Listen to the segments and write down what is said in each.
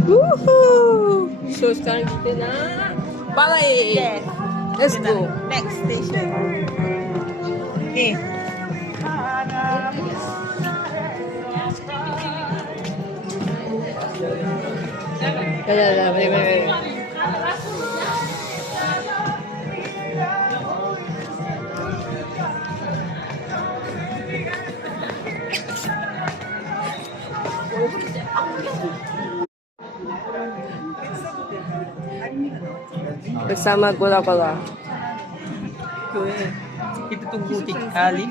Woohoo! So sekarang kita nak balik. Yes. Let's go. Next station. Okay. Dah, boleh. Bersama Gola-Gola. Kita tunggu 3 kali.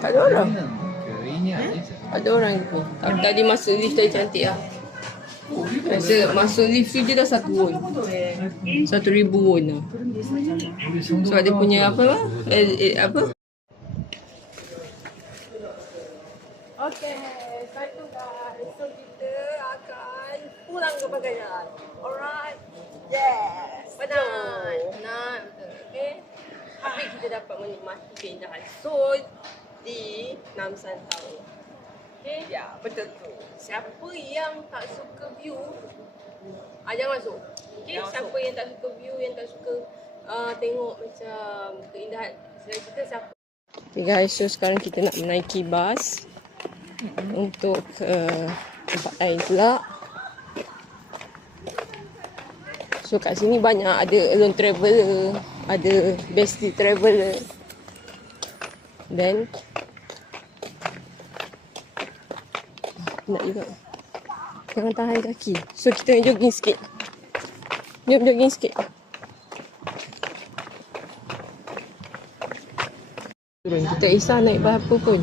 Tak ada orang. Ini ada je. Ada orang ni. Tadi masuk lift tadi cantik lah. Rasa masuk lift tu je dah 1 won. 1,000 won lah. So ada punya apa lah? Apa? Okay, satu guys. So kita akan pulang ke Bagaian. Alright. Yes. Penat, betul. Okay. Tapi kita dapat menikmati keindahan Seoul di Namsan Tower. Okay. Ya, betul tu. Siapa yang tak suka view, jangan masuk. Okay. Siapa yang tak suka view, yang tak suka tengok macam keindahan, kita siapa? Okay guys, so sekarang kita nak menaiki bas untuk tempat lain pula. So kat sini banyak ada alone traveler, ada bestie traveler. Then nak juga. Jangan tahan kaki. So kita jogging sikit. Jom jogging sikit. Turun. Kita isah naik berapa pun.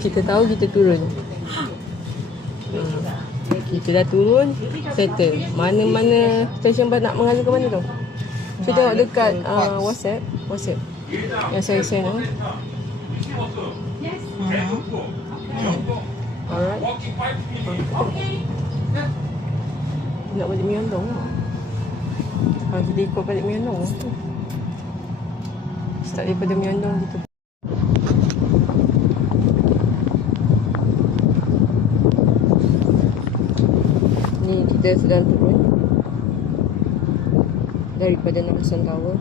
Kita tahu kita turun. Kita dah turun, settle. Mana-mana stesen bas nak mengalir ke mana tu? So tengok dekat WhatsApp. Yang saya send tu. Alright. Nak balik Myeongdong lah. Kalau kita ikut balik Myeongdong, start daripada Myeongdong gitu. Ni kita sedang turun daripada Namsan Tower.